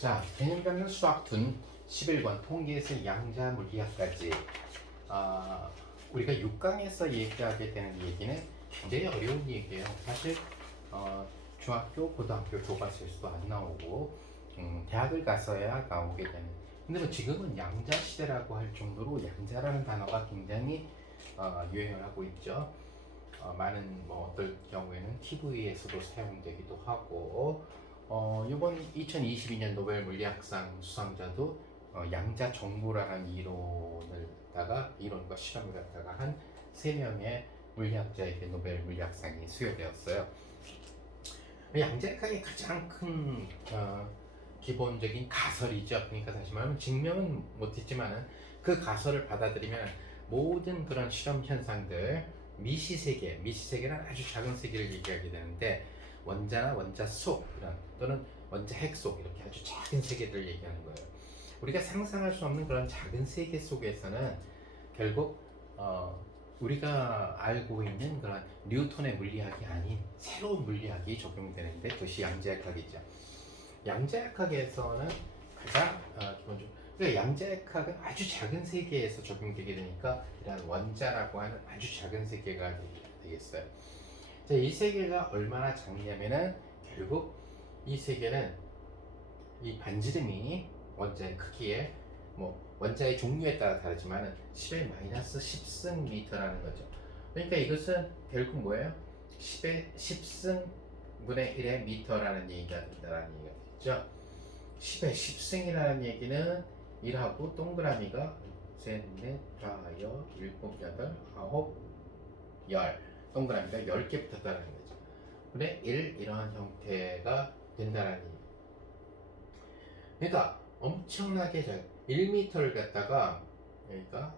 자, 개념 잡는 수학툰 11권 통계에서 양자 물리학까지 우리가 6강에서 얘기하게 되는 얘기는 굉장히 어려운 얘기예요. 사실 중학교, 고등학교 교과서에서도 안 나오고 대학을 가서야 나오게 되는. 근데 뭐 지금은 양자 시대라고 할 정도로 양자라는 단어가 굉장히 유행을 하고 있죠. 많은 어떨 경우에는 TV에서도 사용되기도 하고 이번 2022년 노벨 물리학상 수상자도 양자 정보라는 이론과 실험을 갖다가 한 3명의 물리학자에게 노벨 물리학상이 수여되었어요. 양자역학의 가장 큰 기본적인 가설이죠. 그러니까 다시 말하면 증명은 못했지만은 그 가설을 받아들이면 모든 그런 실험 현상들, 미시세계는 아주 작은 세계를 얘기하게 되는데, 원자나 원자 속 또는 원자 핵 속, 이렇게 아주 작은 세계들을 얘기하는 거예요. 우리가 상상할 수 없는 그런 작은 세계 속에서는 결국 우리가 알고 있는 그런 뉴턴의 물리학이 아닌 새로운 물리학이 적용되는데, 그것이 양자역학이죠. 양자역학에서는 가장 기본적으로, 그러니까 양자역학은 아주 작은 세계에서 적용되게 되니까 이런 원자라고 하는 아주 작은 세계가 되겠어요. 자, 이 세계가 얼마나 작냐면은 결국 이 세계는 이 반지름이 원자의 크기에 원자의 종류에 따라 다르지만 10의 마이너스 10승 미터라는 거죠. 그러니까 이것은 결국 뭐예요? 10의 10승분의 1의 미터라는 얘기가 된다는 얘기가 되죠. 10의 10승이라는 얘기는 1하고 동그라미가 셋, 넷, 다, 여, 일곱, 여덟, 아홉, 열, 동그라미가 10개 붙었다는 거죠. 근데 1 이러한 형태가 된다는 얘기. 그러니까 엄청나게 1m를 갖다가 그러니까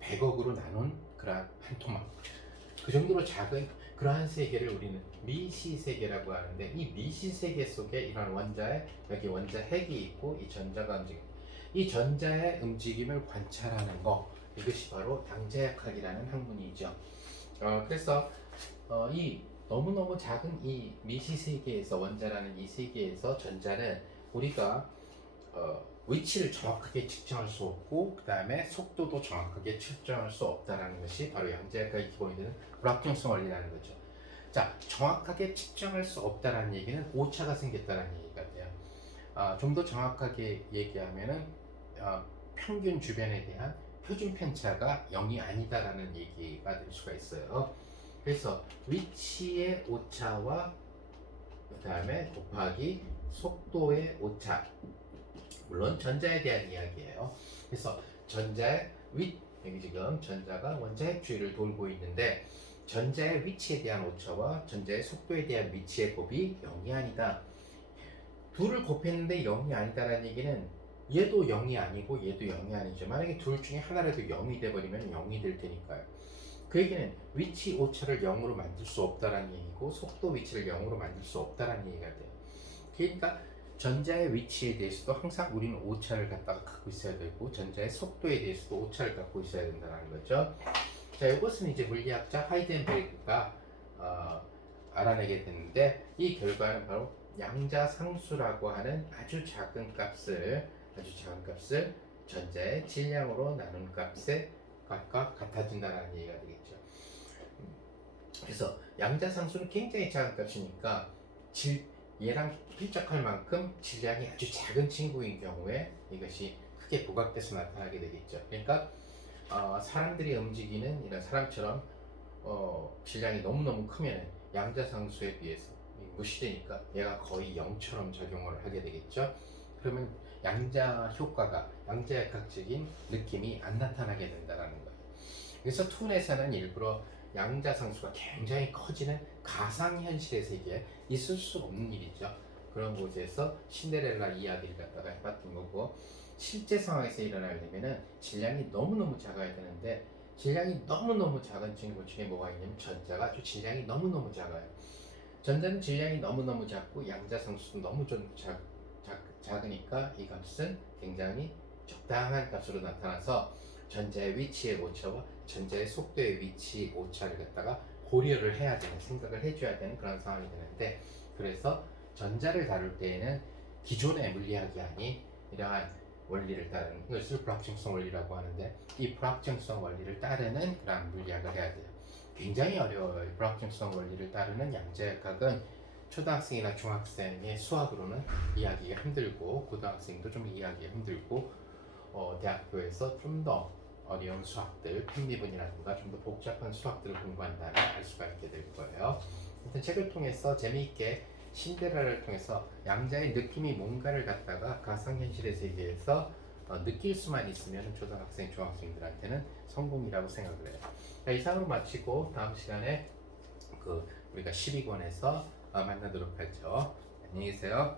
100억으로 나눈 그러한 한 토막, 그 정도로 작은 그러한 세계를 우리는 미시세계라고 하는데, 이 미시세계 속에 이런 원자에 여기 원자 핵이 있고 이 전자가 움직임, 이 전자의 움직임을 관찰하는 거, 이것이 바로 양자역학이라는 학문이죠. 그래서 이 너무너무 작은 이 미시세계에서, 원자라는 이 세계에서 전자는 우리가 위치를 정확하게 측정할 수 없고, 그 다음에 속도도 정확하게 측정할 수 없다는 것이 바로 양자역학의 기본이 되는 불확정성 원리라는 거죠. 자, 정확하게 측정할 수 없다는 얘기는 오차가 생겼다는 얘기가 돼요. 좀 더 정확하게 얘기하면은 평균 주변에 대한 표준 편차가 0이 아니다라는 얘기가 될 수가 있어요. 그래서 위치의 오차와 그 다음에 곱하기 속도의 오차, 물론 전자에 대한 이야기예요. 그래서 전자의 여기 지금 전자가 원자 핵 주위를 돌고 있는데, 전자의 위치에 대한 오차와 전자의 속도에 대한 위치의 곱이 0이 아니다. 둘을 곱했는데 0이 아니다라는 얘기는 얘도 0이 아니고 얘도 0이 아니죠. 만약에 둘 중에 하나라도 0이 돼버리면 0이 될 테니까요. 그 얘기는 위치 오차를 0으로 만들 수 없다라는 얘기고, 속도 위치를 0으로 만들 수 없다라는 얘기가 돼요. 그러니까 전자의 위치에 대해서도 항상 우리는 오차를 갖다가 갖고 있어야 되고, 전자의 속도에 대해서도 오차를 갖고 있어야 된다는 거죠. 자, 이것은 이제 물리학자 하이덴베르그가 알아내게 됐는데, 이 결과는 바로 양자상수라고 하는 아주 작은 값을 전자의 질량으로 나눈 값에 값과 같아진다는 얘기가 되겠죠. 그래서 양자상수는 굉장히 작은 값이니까 얘랑 필적할 만큼 질량이 아주 작은 친구인 경우에 이것이 크게 부각돼서 나타나게 되겠죠. 그러니까 사람들이 움직이는 이런 사람처럼 질량이 너무너무 크면 양자상수에 비해서 무시되니까 얘가 거의 0처럼 작용을 하게 되겠죠. 그러면 양자역학적인 느낌이 안 나타나게 된다는 거예요. 그래서 툰에서는 일부러 양자상수가 굉장히 커지는 가상현실의 세계에 있을 수 없는 일이죠. 그런 곳에서 신데렐라 이야기를 갖다가 해봤던 거고, 실제 상황에서 일어나려면은 질량이 너무너무 작아야 되는데, 질량이 너무너무 작은 친구 중에 뭐가 있냐면 전자가 아주 질량이 너무너무 작아요. 전자는 질량이 너무너무 작고 양자상수도 너무 좀 작으니까 이 값은 굉장히 적당한 값으로 나타나서 전자의 위치의 오차와 전자의 속도의 위치 오차를 갖다가 고려를 해야 되는, 생각을 해줘야 되는 그런 상황이 되는데, 그래서 전자를 다룰 때에는 기존의 물리학이 아닌 이러한 원리를 따르는 이것을 불확정성 원리라고 하는데 이 불확정성 원리를 따르는 그러한 물리학을 해야 돼요. 굉장히 어려워요. 이 불확정성 원리를 따르는 양자역학은 초등학생이나 중학생의 수학으로는 이해하기가 힘들고 고등학생도 좀 이해하기가 힘들고 대학교에서 좀 더 어려운 수학들, 편미분이라든가 좀 더 복잡한 수학들을 공부한다면 알 수가 있게 될 거예요. 일단 책을 통해서 재미있게 신데렐라를 통해서 양자의 느낌이 뭔가를 갖다가 가상현실의 세계에서 느낄 수만 있으면 초등학생, 중학생들한테는 성공이라고 생각을 해요. 자, 이상으로 마치고 다음 시간에 우리가 12권에서 만나도록 하죠. 안녕히 계세요.